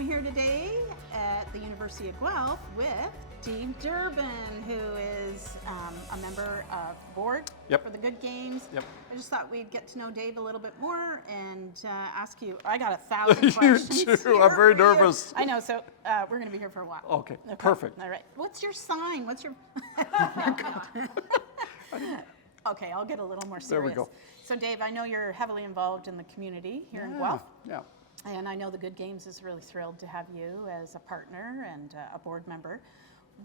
I'm here today at the University of Guelph with Steve Durbin, who is a member of the board Yep. for the Good Games. Yep. I just thought we'd get to know Dave a little bit more and ask you. I got 1,000 You questions. too. here I'm very for you. nervous. I know. So we're going to be here for a while. Okay. Perfect. All right. What's your sign? What's your? Okay, I'll get a little more serious. There we go. So, Dave, I know you're heavily involved in the community here in Guelph. Yeah. And I know the Good Games is really thrilled to have you as a partner and a board member.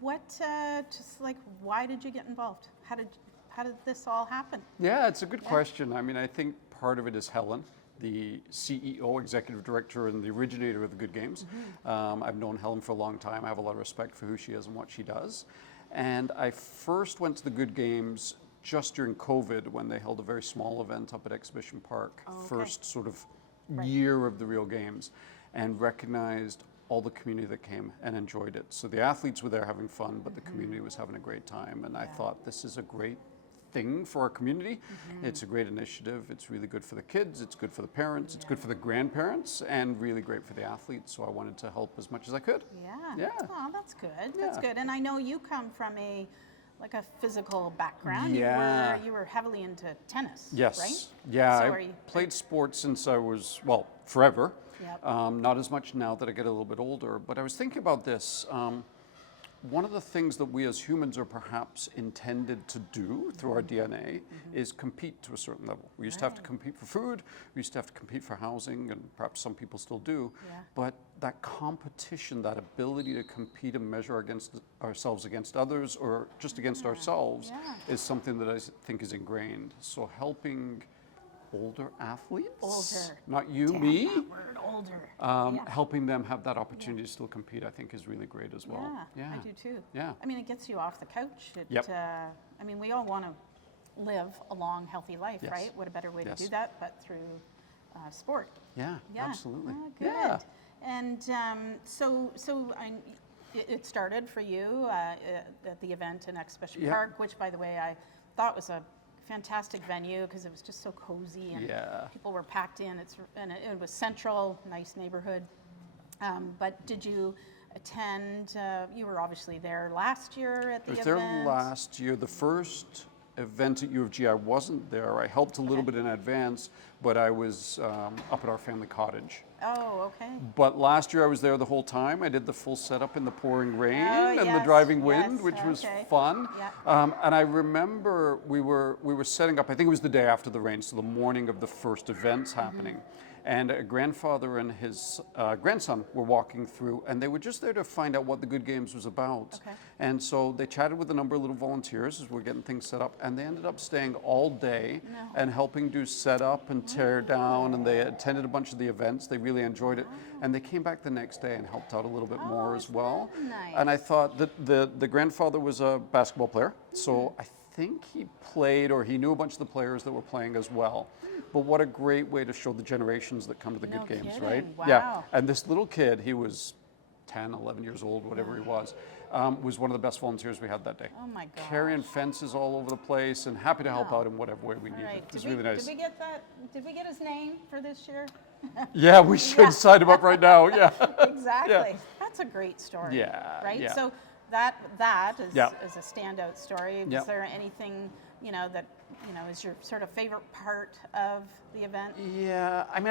What, why did you get involved? How did this all happen? Yeah, it's a good question. I mean, I think part of it is Helen, the CEO, executive director, and the originator of the Good Games. I've known Helen for a long time. I have a lot of respect for who she is and what she does. And I first went to the Good Games just during COVID when they held a very small event up at Exhibition Park, first sort of year of the real games, and recognized all the community that came and enjoyed it. So the athletes were there having fun, but the community was having a great time. And I thought, this is a great thing for our community. It's a great initiative. It's really good for the kids. It's good for the parents. It's good for the grandparents, and really great for the athletes. So I wanted to help as much as I could. Yeah. Oh, that's good. That's good. And I know you come from a physical background. Yeah. You were heavily into tennis. Yes. Right? Yeah. So I played sports since I was, forever. Yep. Not as much now that I get a little bit older, but I was thinking about this. One of the things that we as humans are perhaps intended to do through our DNA is compete to a certain level. We used to have to compete for food, we used to have to compete for housing, and perhaps some people still do. Yeah. But that competition, that ability to compete and measure ourselves against others or just against ourselves is something that I think is ingrained. So helping older athletes, not you, me, that word, older. helping them have that opportunity to still compete, I think is really great as well. Yeah, I do too. Yeah. I mean, it gets you off the couch. Yep. I mean, we all want to live a long, healthy life, Yes. right? What a better way Yes. to do that but through sport. Yeah, absolutely. Oh, good. Yeah. And it started for you at the event in Exhibition Yep. Park, which, by the way, I thought was a fantastic venue because it was just so cozy and people were packed in. It was central, nice neighborhood. But did you attend? You were obviously there last year at the event. I was there last year. The first event at U of G, I wasn't there. I helped a little bit in advance, but I was up at our family cottage. Oh, okay. But last year I was there the whole time. I did the full setup in the pouring rain and the yes, driving wind, yes, which was okay. fun. Yeah. And I remember we were setting up, I think it was the day after the rain, so the morning of the first events happening. And a grandfather and his grandson were walking through, and they were just there to find out what the Good Games was about. Okay. And so they chatted with a number of little volunteers as we're getting things set up, and they ended up staying all day and helping do setup and tear down, and they attended a bunch of the events. They really enjoyed it. And they came back the next day and helped out a little bit more as well. Nice. And I thought that the grandfather was a basketball player, so I think he played, or he knew a bunch of the players that were playing as well. But what a great way to show the generations that come to the Good Games, kidding. right? Wow. Yeah. And this little kid, he was 10, 11 years old, whatever he was one of the best volunteers we had that day. Oh my gosh. Carrying fences all over the place and happy to help out in whatever way we needed. Right. It was really nice. Did we get that? Did we get his name for this year? Yeah, we should sign him up right now. Yeah. Exactly. Yeah. That's a great story. Yeah, Right. yeah. So that is Yeah. a standout story. Yeah. Is there anything that is your sort of favorite part of the event? Yeah, I mean,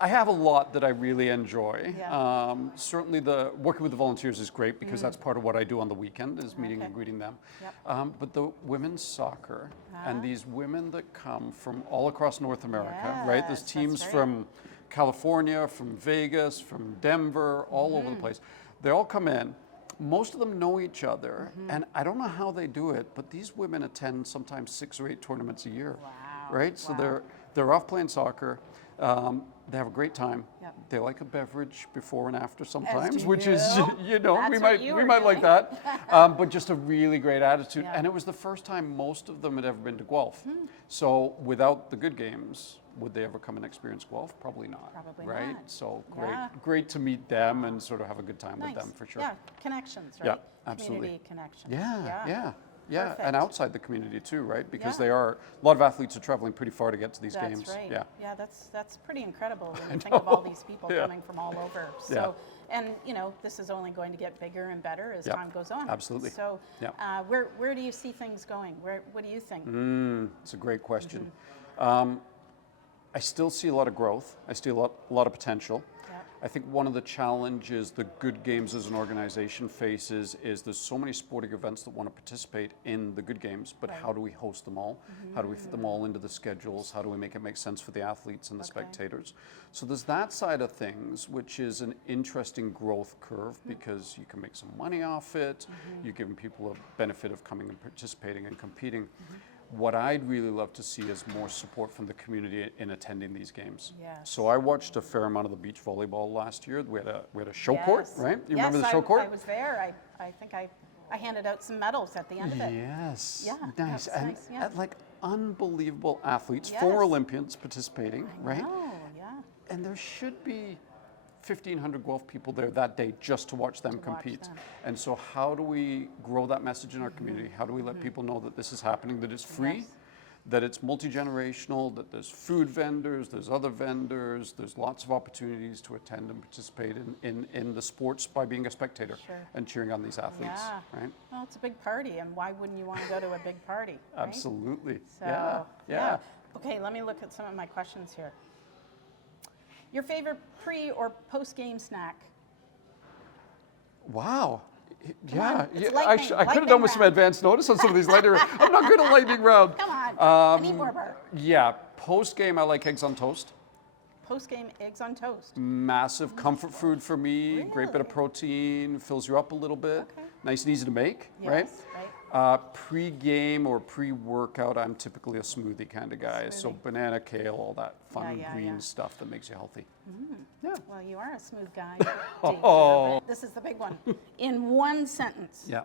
I have a lot that I really enjoy. Yeah. Certainly, the working with the volunteers is great because that's part of what I do on the weekend is meeting and greeting them. Yep. But the women's soccer and these women that come from all across North America, right? There's Yes, teams that's right. from California, from Vegas, from Denver, all over the place. They all come in. Most of them know each other, and I don't know how they do it, but these women attend sometimes 6 or 8 tournaments a year. Wow. Right? So Wow. they're off playing soccer. They have a great time. Yep. They like a beverage before and after sometimes, do which you. is we That's what might you we were might like doing. that. But just a really great attitude, Yeah. and it was the first time most of them had ever been to Guelph. So without the Good Games, would they ever come and experience Guelph? Probably not. Probably right? not. So Yeah. great to meet them and sort of have a good time Nice. with them for sure. Yeah, connections, right? Yeah, absolutely. Community connections. Yeah, yeah. Yeah, Perfect. and outside the community too, right? Because Yeah. a lot of athletes are traveling pretty far to get to these That's games. right. Yeah. Yeah, that's pretty incredible when you think of all these people Yeah. coming from all over. So, and this is only going to get bigger and better as time goes on. Absolutely. So, Yeah. where do you see things going? What do you think? It's a great question. I still see a lot of growth. I see a lot of potential. Yeah. I think one of the challenges the Good Games as an organization faces is there's so many sporting events that want to participate in the Good Games, but how do we host them all? How do we fit them all into the schedules? How do we make it make sense for the athletes and the spectators? So there's that side of things, which is an interesting growth curve because you can make some money off it. You're giving people a benefit of coming and participating and competing. What I'd really love to see is more support from the community in attending these games. Yes. So I watched a fair amount of the beach volleyball last year. We had a show court, right? You remember the show court? I was there. I think I handed out some medals at the end of it. Yes. Yeah, Nice. that was And nice, yeah. like unbelievable athletes, Yes. former Olympians participating, right? Oh, yeah. And there should be 1,500 Guelph people there that day just to watch them compete. them. And so how do we grow that message in our community? How do we let people know that this is happening, that it's free, Yes. that it's multi-generational, that there's food vendors, there's other vendors, there's lots of opportunities to attend and participate in the sports by being a spectator Sure. and cheering on these athletes, Yeah. right? Well, it's a big party, and why wouldn't you want to go to a big party? Right? Absolutely. So, yeah. Okay, let me look at some of my questions here. Your favorite pre or post game snack? Wow. on, it's I lightning- could have lightning done with some round. advance notice on some of these later. I'm not good at lightning round. Come on, I need more bar. Yeah, post game I like eggs on toast. Post game eggs on toast. Massive comfort food for me. Great bit of Really? protein, fills you up a little bit. Okay. Nice and easy to make, right? Yes, right. Pre-game or pre-workout, I'm typically a smoothie kind of guy. So Smoothie. banana, kale, all that fun Yeah, green yeah. stuff that makes you healthy. Yeah. Well, you are a smooth guy. Oh. This is the big one. In one sentence, Yeah.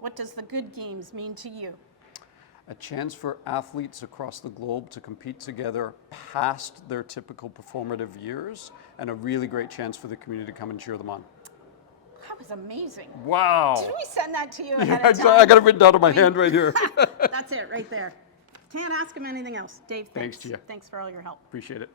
what does the Good Games mean to you? A chance for athletes across the globe to compete together past their typical performative years, and a really great chance for the community to come and cheer them on. That was amazing. Wow. Did we send that to you ahead Yeah, of time? I got it written down on my hand right here. That's it right there. Can't ask him anything else. Dave, Thanks to you. Thanks for all your help. Appreciate it.